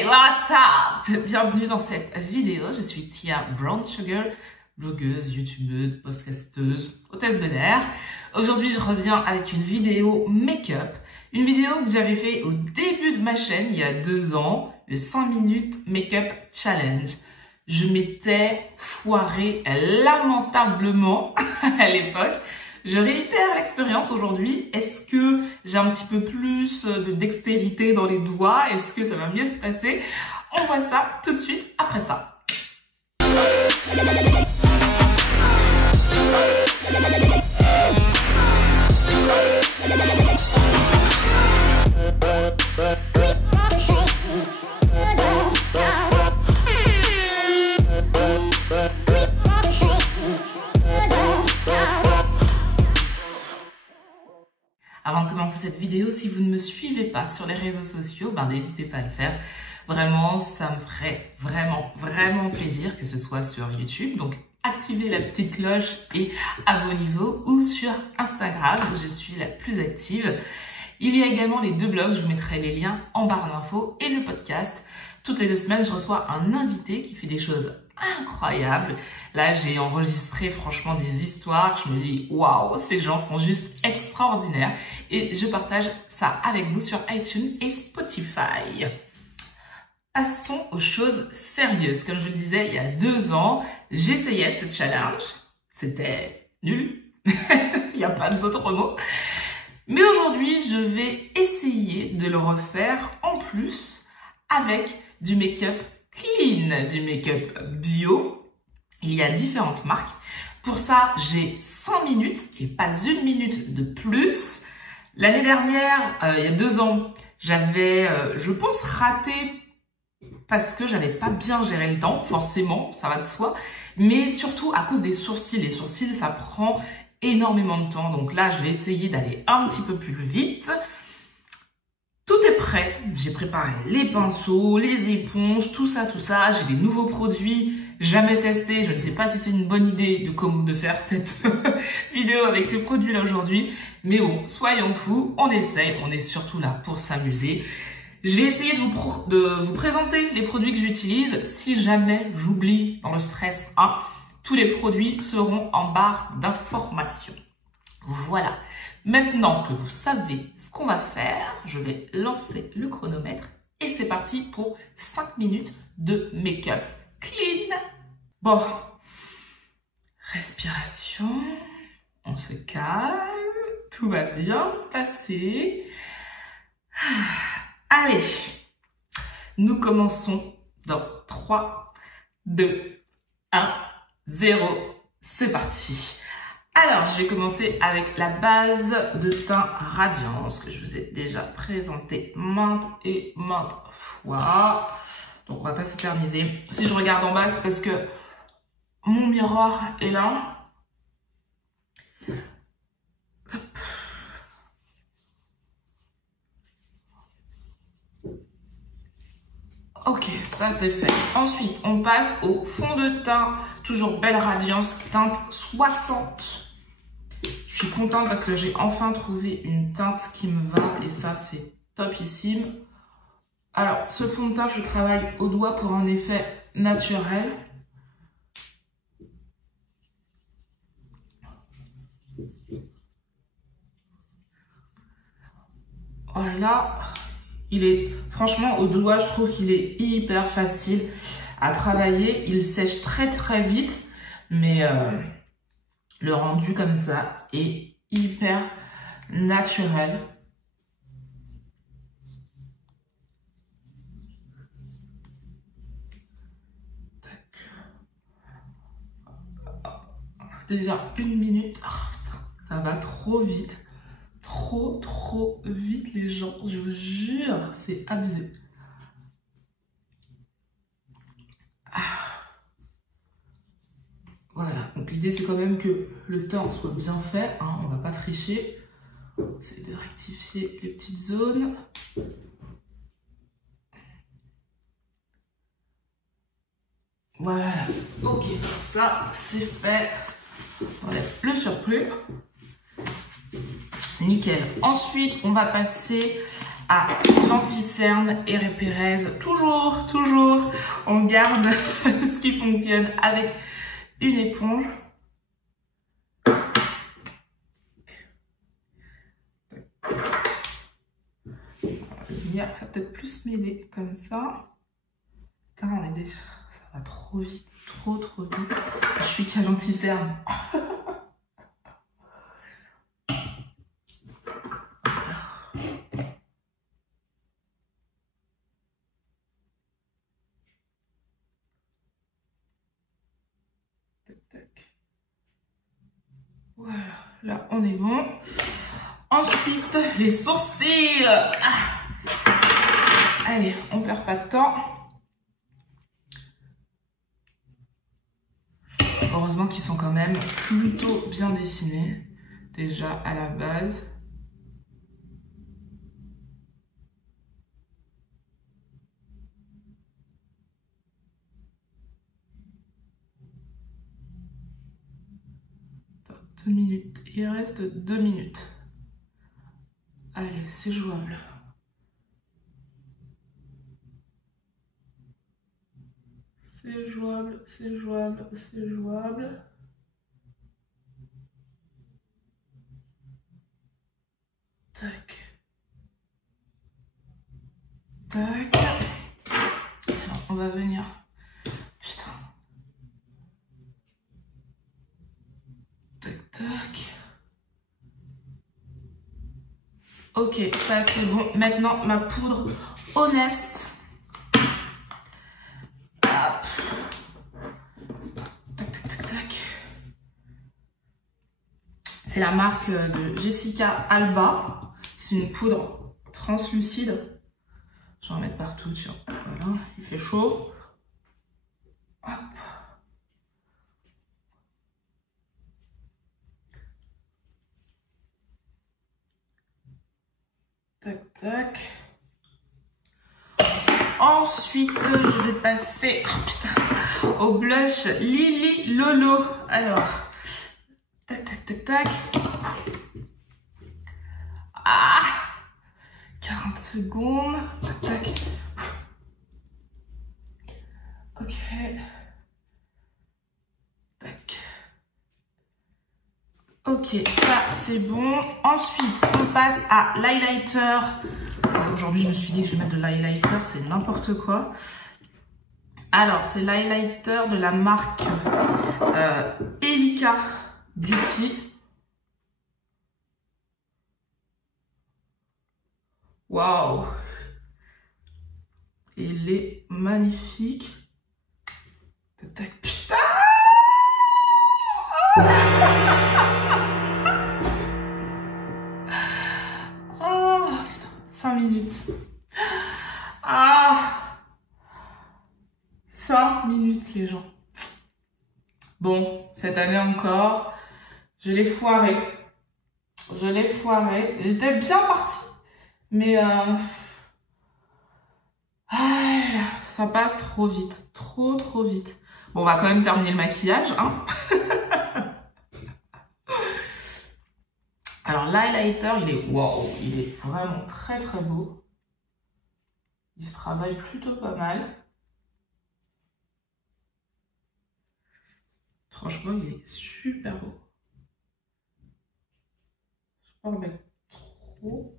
Hey, what's up? Bienvenue dans cette vidéo. Je suis Tia Brown Sugar, blogueuse, youtubeuse, podcasteuse, hôtesse de l'air. Aujourd'hui, je reviens avec une vidéo make-up. Une vidéo que j'avais fait au début de ma chaîne, il y a 2 ans, le 5 minutes make-up challenge. Je m'étais foirée lamentablement à l'époque. Je réitère l'expérience aujourd'hui. Est-ce que j'ai un petit peu plus de dextérité dans les doigts? Est-ce que ça va mieux se passer? On voit ça tout de suite après ça. Avant de commencer cette vidéo, si vous ne me suivez pas sur les réseaux sociaux, n'hésitez pas à le faire. Vraiment, ça me ferait vraiment plaisir que ce soit sur YouTube. Donc, activez la petite cloche et abonnez-vous, ou sur Instagram où je suis la plus active. Il y a également les 2 blogs, je vous mettrai les liens en barre d'infos, et le podcast. Toutes les 2 semaines, je reçois un invité qui fait des choses incroyables. Là, j'ai enregistré franchement des histoires. Je me dis, waouh, ces gens sont juste extraordinaires. Et je partage ça avec vous sur iTunes et Spotify. Passons aux choses sérieuses. Comme je le disais, il y a 2 ans, j'essayais ce challenge. C'était nul. Il n'y a pas d'autre mot. Mais aujourd'hui, je vais essayer de le refaire en plus avec du make-up clean, du make-up bio. Il y a différentes marques. Pour ça, j'ai 5 minutes et pas 1 minute de plus. L'année dernière, il y a 2 ans, j'avais, je pense, raté parce que j'avais pas bien géré le temps, forcément, ça va de soi. Mais surtout à cause des sourcils. Les sourcils, ça prend énormément de temps. Donc là, je vais essayer d'aller un petit peu plus vite. Tout est prêt, j'ai préparé les pinceaux, les éponges, tout ça, j'ai des nouveaux produits jamais testés, je ne sais pas si c'est une bonne idée de faire cette vidéo avec ces produits-là aujourd'hui, mais bon, soyons fous, on essaye, on est surtout là pour s'amuser. Je vais essayer de vous présenter les produits que j'utilise. Si jamais j'oublie dans le stress, tous les produits seront en barre d'informations. Voilà. Maintenant que vous savez ce qu'on va faire, je vais lancer le chronomètre et c'est parti pour 5 minutes de make-up clean. Bon, respiration, on se calme, tout va bien se passer. Allez, nous commençons dans 3, 2, 1, 0, c'est parti. Alors, je vais commencer avec la base de teint Radiance que je vous ai déjà présenté maintes et maintes fois. Donc, on va pas s'éterniser. Si je regarde en bas, c'est parce que mon miroir est là. Hop. Ok, ça c'est fait. Ensuite, on passe au fond de teint, toujours Belle Radiance, teinte 60. Je suis contente parce que j'ai enfin trouvé une teinte qui me va et ça c'est topissime. Alors, ce fond de teint, je travaille au doigt pour un effet naturel. Voilà. Il est, franchement, au doigt, je trouve qu'il est hyper facile à travailler. Il sèche très vite, mais le rendu comme ça est hyper naturel. Déjà 1 minute. Oh, putain, ça va trop vite. Trop vite les gens, je vous jure, c'est abusé. Voilà, donc l'idée c'est quand même que le teint soit bien fait, on va pas tricher. C'est de rectifier les petites zones. Voilà, ok, ça c'est fait. On enlève le surplus. Nickel. Ensuite, on va passer à l'anti-cerne et repérèse. Toujours, toujours, on garde ce qui fonctionne avec une éponge. Ça va peut-être plus m'aider comme ça. Putain, ça va trop vite, trop vite. Je suis qu'à l'anti-cerne. Voilà, là on est bon. Ensuite, les sourcils. Allez, on perd pas de temps. Heureusement qu'ils sont quand même plutôt bien dessinés, déjà à la base. Attends, 2 minutes, il reste 2 minutes. Allez, c'est jouable. C'est jouable, c'est jouable, c'est jouable. Tac. Tac. Alors, on va venir. Putain. Tac, tac. Ok, ça c'est bon. Maintenant, ma poudre Honest. Hop. Tac, tac, tac, tac. C'est la marque de Jessica Alba. C'est une poudre translucide. Je vais en mettre partout, tiens. Voilà, il fait chaud. Hop. Tac, tac. Ensuite, je vais passer au blush Lily Lolo. Alors, tac, tac, tac, tac. Ah, 40 secondes. Tac, tac. Ok. Tac. Ok, ça c'est bon. Ensuite, on passe à l'highlighter. Aujourd'hui, je me suis dit que je vais mettre de l'highlighter, c'est n'importe quoi. Alors, c'est l'highlighter de la marque Elika Beauty. Waouh! Il est magnifique. Tac, putain! Oh, putain, 5 minutes. Ah! 5 minutes, les gens. Bon, cette année encore, je l'ai foiré. Je l'ai foiré. J'étais bien partie. Mais ça passe trop vite. Trop vite. Bon, on va quand même terminer le maquillage, hein. Alors, l'highlighter, il est wow. Il est vraiment très beau. Il se travaille plutôt pas mal. Franchement, il est super beau. Je peux en mettre trop.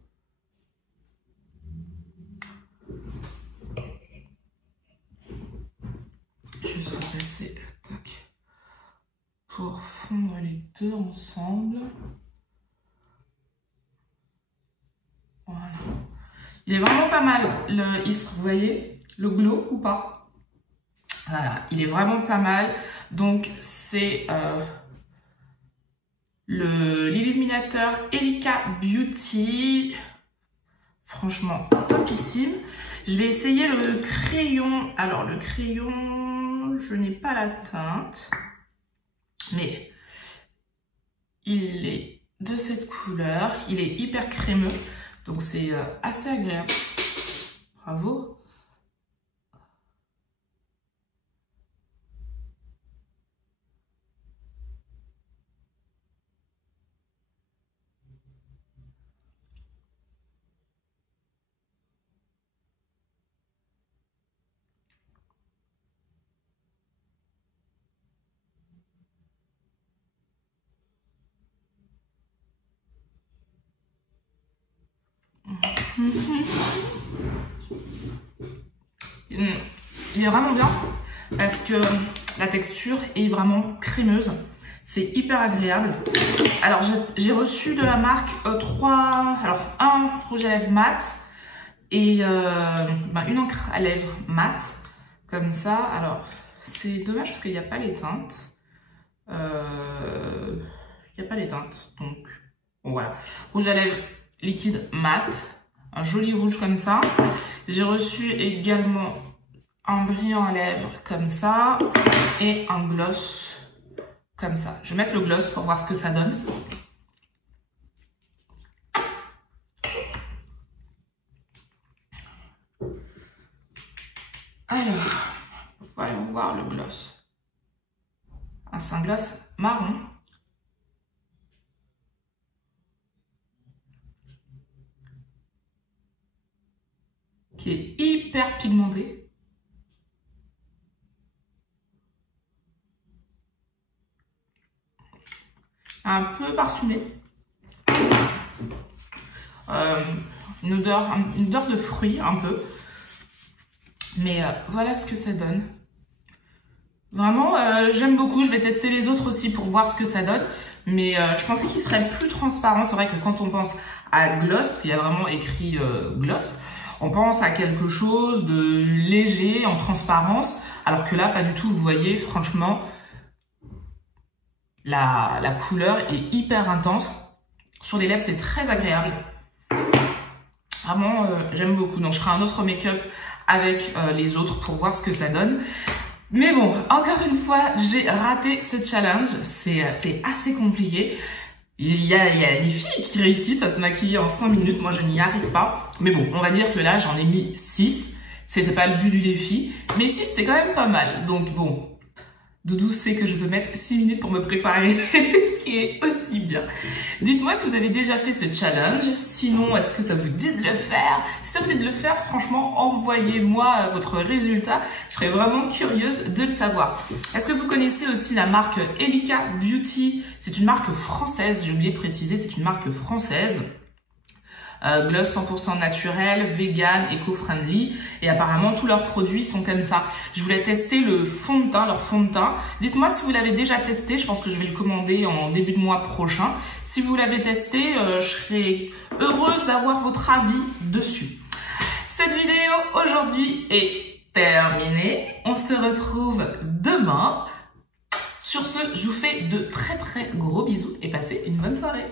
Je vais passer tac, pour fondre les deux ensemble. Voilà. Il est vraiment pas mal. Vous voyez le glow ou pas? Voilà, il est vraiment pas mal. Donc c'est l'illuminateur Elika Beauty. Franchement, topissime. Je vais essayer le crayon. Alors, le crayon, je n'ai pas la teinte. Mais il est de cette couleur. Il est hyper crémeux. Donc, c'est assez agréable. Bravo. Il est vraiment bien parce que la texture est vraiment crémeuse. C'est hyper agréable. Alors, j'ai reçu de la marque un rouge à lèvres mat et une encre à lèvres mat, comme ça. Alors, c'est dommage parce qu'il n'y a pas les teintes. Il n'y a pas les teintes, donc bon, voilà. Rouge à lèvres liquide mat, un joli rouge comme ça. J'ai reçu également un brillant à lèvres comme ça et un gloss comme ça. Je vais mettre le gloss pour voir ce que ça donne. Alors, voyons voir le gloss. C'est un gloss marron. Qui est hyper pigmenté. Un peu parfumé. Une odeur de fruits un peu. Mais voilà ce que ça donne. Vraiment, j'aime beaucoup. Je vais tester les autres aussi pour voir ce que ça donne. Mais je pensais qu'il serait plus transparent. C'est vrai que quand on pense à gloss, parce qu'il y a vraiment écrit gloss, on pense à quelque chose de léger, en transparence. Alors que là, pas du tout. Vous voyez, franchement, la couleur est hyper intense. Sur les lèvres, c'est très agréable. Vraiment, j'aime beaucoup. Donc, je ferai un autre make-up avec les autres pour voir ce que ça donne. Mais bon, encore une fois, j'ai raté ce challenge. C'est assez compliqué. Il y a des filles qui réussissent à se maquiller en 5 minutes. Moi, je n'y arrive pas. Mais bon, on va dire que là, j'en ai mis 6. C'était pas le but du défi. Mais 6, c'est quand même pas mal. Donc bon, Doudou sait que je peux mettre 6 minutes pour me préparer, ce qui est aussi bien. Dites-moi si vous avez déjà fait ce challenge. Sinon, est-ce que ça vous dit de le faire? Si ça vous dit de le faire, franchement, envoyez-moi votre résultat. Je serais vraiment curieuse de le savoir. Est-ce que vous connaissez aussi la marque Elika Beauty? C'est une marque française, j'ai oublié de préciser, c'est une marque française. Gloss 100% naturel, vegan, éco-friendly, et apparemment tous leurs produits sont comme ça. Je voulais tester le fond de teint, leur fond de teint. Dites-moi si vous l'avez déjà testé, je pense que je vais le commander en début de mois prochain. Si vous l'avez testé, je serais heureuse d'avoir votre avis dessus. Cette vidéo aujourd'hui est terminée. On se retrouve demain. Sur ce, je vous fais de très gros bisous et passez une bonne soirée.